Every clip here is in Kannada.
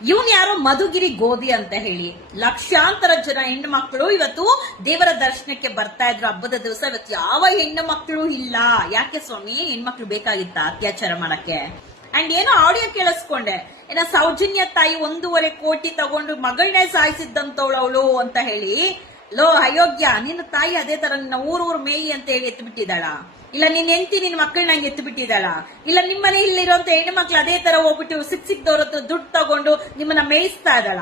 ಇವನ್ ಯಾರೋ ಮಧುಗಿರಿ ಗೋಧಿ ಅಂತ ಹೇಳಿ. ಲಕ್ಷಾಂತರ ಜನ ಹೆಣ್ಣು ಮಕ್ಕಳು ಇವತ್ತು ದೇವರ ದರ್ಶನಕ್ಕೆ ಬರ್ತಾ ಇದ್ರು. ಹಬ್ಬದ ದಿವಸ ಇವತ್ತು ಯಾವ ಹೆಣ್ಣು ಮಕ್ಕಳು ಇಲ್ಲ. ಯಾಕೆ ಸ್ವಾಮಿ? ಹೆಣ್ಮಕ್ಳು ಬೇಕಾಗಿತ್ತ ಅತ್ಯಾಚಾರ ಮಾಡಕ್ಕೆ? ಅಂಡ್ ಏನೋ ಆಡಿಯೋ ಕೇಳಿಸ್ಕೊಂಡೆ. ಏನೋ ಸೌಜನ್ಯ ತಾಯಿ ಒಂದೂವರೆ ಕೋಟಿ ತಗೊಂಡು ಮಗಳನ್ನೇ ಸಾಯಿಸಿದ್ದಂತವಳು ಅವಳು ಅಂತ ಹೇಳಿ. ಲೋ, ಅಯೋಗ್ಯ, ನಿನ್ನ ತಾಯಿ ಅದೇ ತರ ನಿನ್ನ ಊರೂರು ಮೇಯಿ ಅಂತ ಹೇಳಿ ಎತ್ತು ಬಿಟ್ಟಿದ್ದಾಳ ಇಲ್ಲ, ನಿನ್ ಹೆಂಡತಿ, ನಿನ್ ಮಕ್ಕಳನ್ನ ಹಂಗೆ ಎತ್ತು ಬಿಟ್ಟಿದಾಳ ಇಲ್ಲ ನಿಮ್ಮನೆ ಇಲ್ಲಿರುವಂತ ಹೆಣ್ಣು ಮಕ್ಳು ಅದೇ ತರ ಹೋಗ್ಬಿಟ್ಟು ಸಿಕ್ ಸಿಕ್ದವ್ರ ಹತ್ರ ದುಡ್ಡು ತಗೊಂಡು ನಿಮ್ಮನ್ನ ಮೇಯಿಸ್ತಾ ಇದ್ದಾಳ.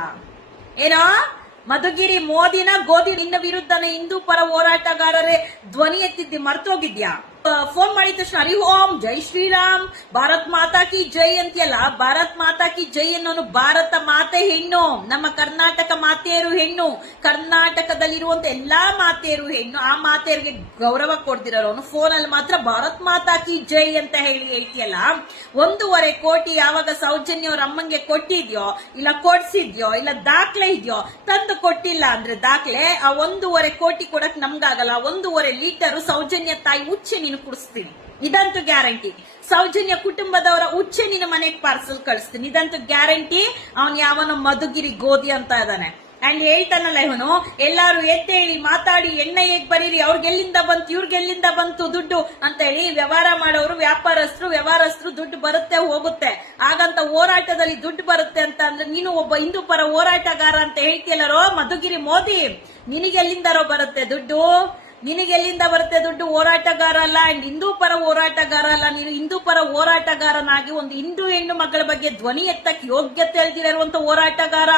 ಏನೋ? ಮಧುಗಿರಿ ಮೋದಿನ ಗೋಧಿ ನಿನ್ನ ವಿರುದ್ಧನ ಹಿಂದೂ ಪರ ಹೋರಾಟಗಾರರೇ ಧ್ವನಿ ಎತ್ತಿದ್ದಿ, ಮರ್ತೋಗಿದ್ಯಾ? ಫೋನ್ ಮಾಡಿದ ತಕ್ಷಣ ಹರಿ ಓಂ, ಜೈ ಶ್ರೀರಾಮ್, ಭಾರತ್ ಮಾತಾ ಕಿ ಜೈ ಅಂತೀಯಲ್ಲ, ಭಾರತ್ ಮಾತಾ ಕಿ ಜೈ ಅನ್ನೋನು ಭಾರತ ಮಾತೆ ಹೆಣ್ಣು, ನಮ್ಮ ಕರ್ನಾಟಕ ಮಾತೆಯರು ಹೆಣ್ಣು, ಕರ್ನಾಟಕದಲ್ಲಿರುವಂತ ಎಲ್ಲಾ ಮಾತೆಯರು ಹೆಣ್ಣು, ಆ ಮಾತೆಯರಿಗೆ ಗೌರವ ಕೊಡ್ತಿರೋನು ಫೋನ್ ಅಲ್ಲಿ ಮಾತ್ರ ಭಾರತ್ ಮಾತಾ ಕಿ ಜೈ ಅಂತ ಹೇಳಿ ಹೇಳ್ತಿಯಲ್ಲ, ಒಂದೂವರೆ ಕೋಟಿ ಯಾವಾಗ ಸೌಜನ್ಯ ಅವ್ರ ಅಮ್ಮಂಗೆ ಕೊಟ್ಟಿದ್ಯೋ, ಇಲ್ಲ ಕೊಡ್ಸಿದ್ಯೋ, ಇಲ್ಲ ದಾಖಲೆ ಇದೆಯೋ, ತಂದು ಕೊಟ್ಟಿಲ್ಲ ಅಂದ್ರೆ ದಾಖಲೆ, ಆ ಒಂದೂವರೆ ಕೋಟಿ ಕೊಡಕ್ ನಮ್ಗಾಗಲ್ಲ, ಒಂದೂವರೆ ಲೀಟರ್ ಸೌಜನ್ಯ ತಾಯಿ ಉಚ್ಚೆ ನೀನು ಕುಡಿಸ್ತೀನಿ. ಇದಂತೂ ಗ್ಯಾರಂಟಿ. ಸೌಜನ್ಯ ಕುಟುಂಬದವರ ಉಚ್ಚೆ ನಿನ್ನ ಮನೆಗೆ ಪಾರ್ಸಲ್ ಕಳಿಸ್ತೀನಿ. ಇದಂತೂ ಗ್ಯಾರಂಟಿ. ಅವನ್ ಯಾವನ ಮಧುಗಿರಿ ಗೋಧಿ ಅಂತ ಇದ್ದಾನೆ ಅಂಡ್ ಹೇಳ್ತಾನಲ್ಲ ಇವನು, ಎಲ್ಲಾರು ಎತ್ತೇಳಿ ಮಾತಾಡಿ, ಎಣ್ಣೆ ಹೇಗ್ ಬರೀರಿ? ಅವ್ರಿಗೆಲ್ಲಿಂದ ಬಂತು ಇವ್ರಿಗೆಲ್ಲಿಂದ ಬಂತು ದುಡ್ಡು? ಅಂತ ಹೇಳಿ ವ್ಯವಹಾರ ಮಾಡೋರು, ವ್ಯಾಪಾರಸ್ಥರು, ವ್ಯವಹಾರಸ್ಥರು ದುಡ್ಡು ಬರುತ್ತೆ, ಹೋಗುತ್ತೆ. ಹಾಗಂತ ಹೋರಾಟದಲ್ಲಿ ದುಡ್ಡು ಬರುತ್ತೆ ಅಂತ ಅಂದ್ರೆ, ನೀನು ಒಬ್ಬ ಹಿಂದೂ ಪರ ಹೋರಾಟಗಾರ ಅಂತ ಹೇಳ್ತಿಯಲ್ಲರೋ ಮಧುಗಿರಿ ಮೋದಿ? ನಿನಗೆಲ್ಲಿಂದರೋ ಬರುತ್ತೆ ದುಡ್ಡು? ನಿನಗೆಲ್ಲಿಂದ ಬರುತ್ತೆ ದುಡ್ಡು? ಹೋರಾಟಗಾರ ಅಲ್ಲ ಅಂಡ್ ಹಿಂದೂ ಪರ ಹೋರಾಟಗಾರ ಅಲ್ಲ ನೀನು ಹಿಂದೂ ಪರ ಹೋರಾಟಗಾರನಾಗಿ ಒಂದು ಹಿಂದೂ ಹೆಣ್ಣು ಮಗಳ ಬಗ್ಗೆ ಧ್ವನಿ ಎತ್ತಕ್ಕೆ ಯೋಗ್ಯತೆ ಇಲ್ದಿರುವಂತ ಹೋರಾಟಗಾರ?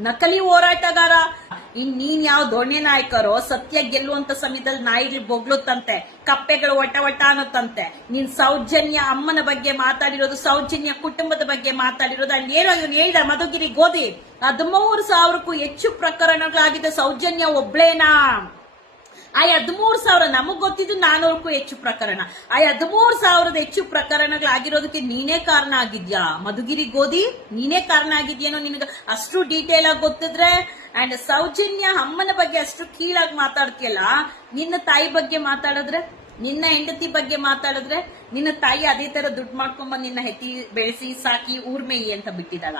ನಕಲಿ ಹೋರಾಟಗಾರ? ಇನ್ ನೀನ್ ಯಾವ ದೊಣ್ಣೆ ನಾಯಕರೋ, ಸತ್ಯ ಗೆಲ್ಲುವಂತ ಸಮಯದಲ್ಲಿ ನಾಯಿಗಳು ಬೊಗ್ಳುತ್ತಂತೆ ಕಪ್ಪೆಗಳು ಒಟ ಒಟ ಅನ್ನುತ್ತಂತೆ. ನೀನ್ ಸೌಜನ್ಯ ಅಮ್ಮನ ಬಗ್ಗೆ ಮಾತಾಡಿರೋದು, ಸೌಜನ್ಯ ಕುಟುಂಬದ ಬಗ್ಗೆ ಮಾತಾಡಿರೋದು ಅಂಡ್ ಏನೋ ಇವನು ಹೇಳಿದ, ಮಧುಗಿರಿ ಗೋಧಿ. ಹದಿಮೂರು ಸಾವಿರಕ್ಕೂ ಹೆಚ್ಚು ಪ್ರಕರಣಗಳಾಗಿದೆ, ಸೌಜನ್ಯ ಒಬ್ಳೇನಾ? ಆ ಹದಿಮೂರು ಸಾವಿರ ನಮಗ್ ಗೊತ್ತಿದ್ದು ನಾನೂರಕ್ಕೂ ಹೆಚ್ಚು ಪ್ರಕರಣ. ಆ ಹದಿಮೂರು ಸಾವಿರದ ಹೆಚ್ಚು ಪ್ರಕರಣಗಳಾಗಿರೋದಕ್ಕೆ ನೀನೇ ಕಾರಣ ಆಗಿದ್ಯಾ? ಮಧುಗಿರಿ ಗೋಧಿ, ನೀನೇ ಕಾರಣ ಆಗಿದ್ಯೇನೋ ನಿನಗೆ? ಅಷ್ಟು ಡೀಟೇಲ್ ಆಗಿ ಗೊತ್ತಿದ್ರೆ ಅಂಡ್ ಸೌಜನ್ಯ ಅಮ್ಮನ ಬಗ್ಗೆ ಅಷ್ಟು ಕೀಳಾಗಿ ಮಾತಾಡ್ತೀಯಲ್ಲ, ನಿನ್ನ ತಾಯಿ ಬಗ್ಗೆ ಮಾತಾಡಿದ್ರೆ, ನಿನ್ನ ಹೆಂಡತಿ ಬಗ್ಗೆ ಮಾತಾಡಿದ್ರೆ ನಿನ್ನ ತಾಯಿ ಅದೇ ತರ ದುಡ್ಡು ಮಾಡ್ಕೊಂಬಂದು ನಿನ್ನ ಹೆತ್ತಿ ಬೆಳೆಸಿ, ಸಾಕಿ, ಊರ್ಮೇಯಿ ಅಂತ ಬಿಟ್ಟಿದ್ದಾಳ.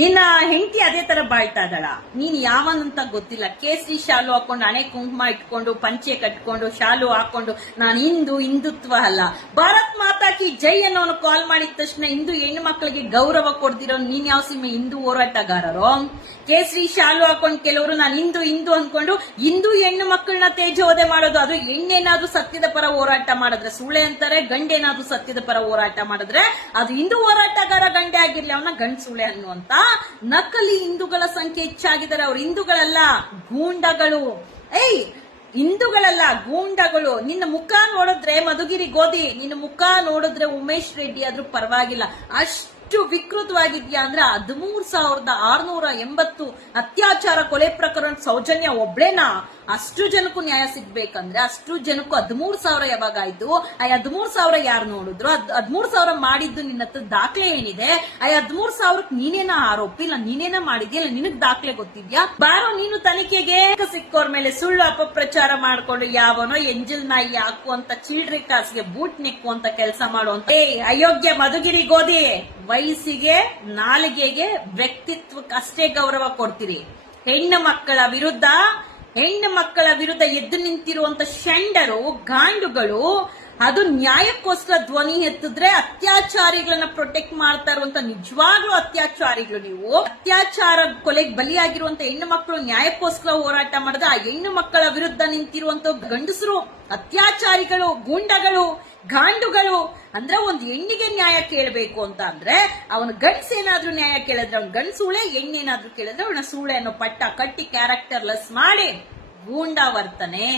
ನಿನ್ನ ಹೆಂಡತಿ ಅದೇ ತರ ಬಾಳ್ತಾ ಇದ್ದಾಳ ನೀನ್ ಯಾವನಂತ ಗೊತ್ತಿಲ್ಲ. ಕೇಸರಿ ಶಾಲು ಹಾಕೊಂಡು, ಹಣೆ ಕುಂಕುಮ ಇಟ್ಕೊಂಡು, ಪಂಚೆ ಕಟ್ಕೊಂಡು, ಶಾಲು ಹಾಕೊಂಡು, ನಾನು ಹಿಂದೂ ಹಿಂದುತ್ವ ಅಲ್ಲ. ಭಾರತ್ ಮಾತಾಕಿ ಜೈ ಅನ್ನೋನು ಕಾಲ್ ಮಾಡಿದ ತಕ್ಷಣ ಹಿಂದೂ ಹೆಣ್ಣು ಮಕ್ಕಳಿಗೆ ಗೌರವ ಕೊಡ್ದಿರೋ ನೀನ್ ಯಾವ ಸಿಮೆ ಹಿಂದೂ ಹೋರಾಟಗಾರರು? ಕೇಸರಿ ಶಾಲು ಹಾಕೊಂಡು ಕೆಲವರು ನಾನು ಹಿಂದೂ ಹಿಂದೂ ಅನ್ಕೊಂಡು ಹಿಂದೂ ಹೆಣ್ಣು ಮಕ್ಕಳನ್ನ ತೇಜೋದೆ ಮಾಡೋದು, ಅದು ಹೆಣ್ಣೇನಾದ್ರೂ ಸತ್ಯದ ಪರ ಹೋರಾಟ ಮಾಡಿದ್ರೆ ಸುಳ್ಳೆ ಅಂತಾರೆ ಗಂಡೇನಾದ್ರೂ ಸತ್ಯದ ಪರ ಹೋರಾಟ ಮಾಡಿದ್ರೆ ಅದು ಹಿಂದೂ ಹೋರಾಟಗಾರ ಗಂಡೆ ಆಗಿರ್ಲಿ, ಅವನ ಗಂಡ್ ಸುಳ್ಳೆ ಅನ್ನುವಂತ ನಕಲಿ ಹಿಂದೂಗಳ ಸಂಖ್ಯೆ ಹೆಚ್ಚಾಗಿದ್ದಾರೆ ಅವ್ರ ಹಿಂದೂಗಳಲ್ಲ, ಗೂಂಡಗಳು. ಏಯ್, ಹಿಂದೂಗಳಲ್ಲ, ಗೂಂಡಗಳು. ನಿನ್ನ ಮುಖ ನೋಡಿದ್ರೆ ಮಧುಗಿರಿ ಗೋಧಿ, ನಿನ್ನ ಮುಖ ನೋಡಿದ್ರೆ ಉಮೇಶ್ ರೆಡ್ಡಿ ಆದ್ರೂ ಪರವಾಗಿಲ್ಲ. ಅಷ್ಟು ವಿಕೃತವಾಗಿದ್ಯಾ ಅಂದ್ರೆ ಹದಿಮೂರ್ ಸಾವಿರದ ಆರ್ನೂರ ಎಂಬತ್ತು ಅತ್ಯಾಚಾರ ಕೊಲೆ ಪ್ರಕರಣ ಸೌಜನ್ಯ ಒಬ್ಳೇನಾ? ಅಷ್ಟು ಜನಕ್ಕೂ ನ್ಯಾಯ ಸಿಗ್ಬೇಕಂದ್ರೆ ಅಷ್ಟು ಜನಕ್ಕೂ ಹದಿಮೂರ್ ಸಾವಿರ ಯಾವಾಗ ಆಯ್ತು? ಆ ಹದಿಮೂರ್ ಸಾವಿರ ಯಾರು ನೋಡಿದ್ರು? ಅದ್ ಹದಿಮೂರ್ ಸಾವಿರ ಮಾಡಿದ್ದು ನಿನ್ನ ಹತ್ರ ದಾಖಲೆ ಏನಿದೆ? ಆ ಹದಿಮೂರ್ ಸಾವಿರಕ್ಕೆ ನೀನೇನ ಆರೋಪಿ? ಇಲ್ಲ, ನೀನೇನ ಮಾಡಿದ್ಯಾ? ಇಲ್ಲ, ನಿನಗ್ ದಾಖಲೆ ಗೊತ್ತಿದ್ಯಾ? ಬಾರೋ, ನೀನು ತನಿಖೆಗೆ. ಸಿಕ್ಕೋರ್ ಮೇಲೆ ಸುಳ್ಳು ಅಪಪ್ರಚಾರ ಮಾಡ್ಕೊಂಡು ಯಾವನೋ ಎಂಜಿಲ್ ನಾಯಿ ಹಾಕುವಂತ, ಚಿಲ್ಡ್ರಿ ಕಾಸಿಗೆ ಬೂಟ್ ನೆಕ್ಕುವಂತ ಕೆಲಸ ಮಾಡುವಂತ. ಏ ಅಯೋಗ್ಯ ಮಧುಗಿರಿ ಗೋಧಿ. ವಯಸ್ಸಿಗೆ, ನಾಲಿಗೆಗೆ ವ್ಯಕ್ತಿತ್ವಕ್ಕೆ ಅಷ್ಟೇ ಗೌರವ ಕೊಡ್ತೀರಿ. ಹೆಣ್ಣು ಮಕ್ಕಳ ವಿರುದ್ಧ ಹೆಣ್ಣು ಮಕ್ಕಳ ವಿರುದ್ಧ ಎದ್ದು ನಿಂತಿರುವಂತ ಶೆಂಡರು, ಗಾಂಡುಗಳು, ಅದು ನ್ಯಾಯಕ್ಕೋಸ್ಕರ ಧ್ವನಿ ಎತ್ತಿದ್ರೆ ಅತ್ಯಾಚಾರಿಗಳನ್ನ ಪ್ರೊಟೆಕ್ಟ್ ಮಾಡ್ತಾ ಇರುವಂತ ನಿಜವಾಗ್ಲೂ ಅತ್ಯಾಚಾರಿಗಳು ನೀವು. ಅತ್ಯಾಚಾರ ಕೊಲೆಗೆ ಬಲಿಯಾಗಿರುವಂತ ಹೆಣ್ಣು ಮಕ್ಕಳು ನ್ಯಾಯಕ್ಕೋಸ್ಕರ ಹೋರಾಟ ಮಾಡಿದ್ರೆ ಆ ಹೆಣ್ಣು ಮಕ್ಕಳ ವಿರುದ್ಧ ನಿಂತಿರುವಂತ ಗಂಡಸರು, ಅತ್ಯಾಚಾರಿಗಳು, ಗೂಂಡಗಳು ಗಾಂಡುಗಳು ಅಂದ್ರೆ ಒಂದು ಹೆಣ್ಣಿಗೆ ನ್ಯಾಯ ಕೇಳಬೇಕು ಅಂತ ಅಂದ್ರೆ ಅವನ ಗಂಡ್ಸ್ ಏನಾದ್ರೂ ನ್ಯಾಯ ಕೇಳಿದ್ರೆ ಅವ್ನ ಗಂಡ್ ಸೂಳೆ ಹೆಣ್ಣೇನಾದ್ರೂ ಕೇಳಿದ್ರೆ ಅವನ ಸೂಳೆ ಅನ್ನೋ ಪಟ್ಟ ಕಟ್ಟಿ ಕ್ಯಾರೆಕ್ಟರ್ ಲೆಸ್ ಮಾಡಿ ಗೂಂಡ ವರ್ತನೆ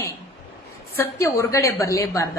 ಸತ್ಯ ಹೊರಗಡೆ ಬರ್ಲೇಬಾರ್ದ?